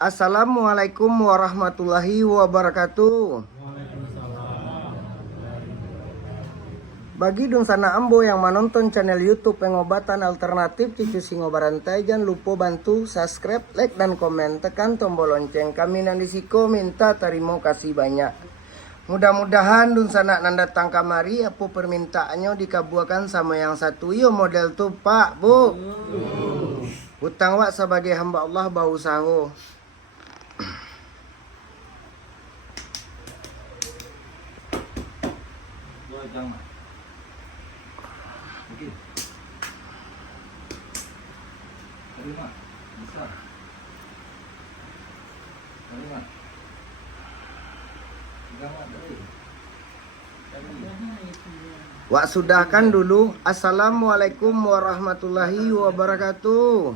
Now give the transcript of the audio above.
Assalamualaikum warahmatullahi wabarakatuh. Bagi dong sana ambo yang menonton channel YouTube Pengobatan Alternatif Cucu Singobarantai, jangan lupa bantu subscribe, like dan komen, tekan tombol lonceng. Kami nandisiko minta terima kasih banyak. Mudah-mudahan dun sana nan datang kamari apa permintaannya dikabulkan sama yang satu. Yo model tuh Pak, Bu. Hutang wak sebagai hamba Allah bau saho. Wak sudahkan dulu. Assalamualaikum warahmatullahi wabarakatuh.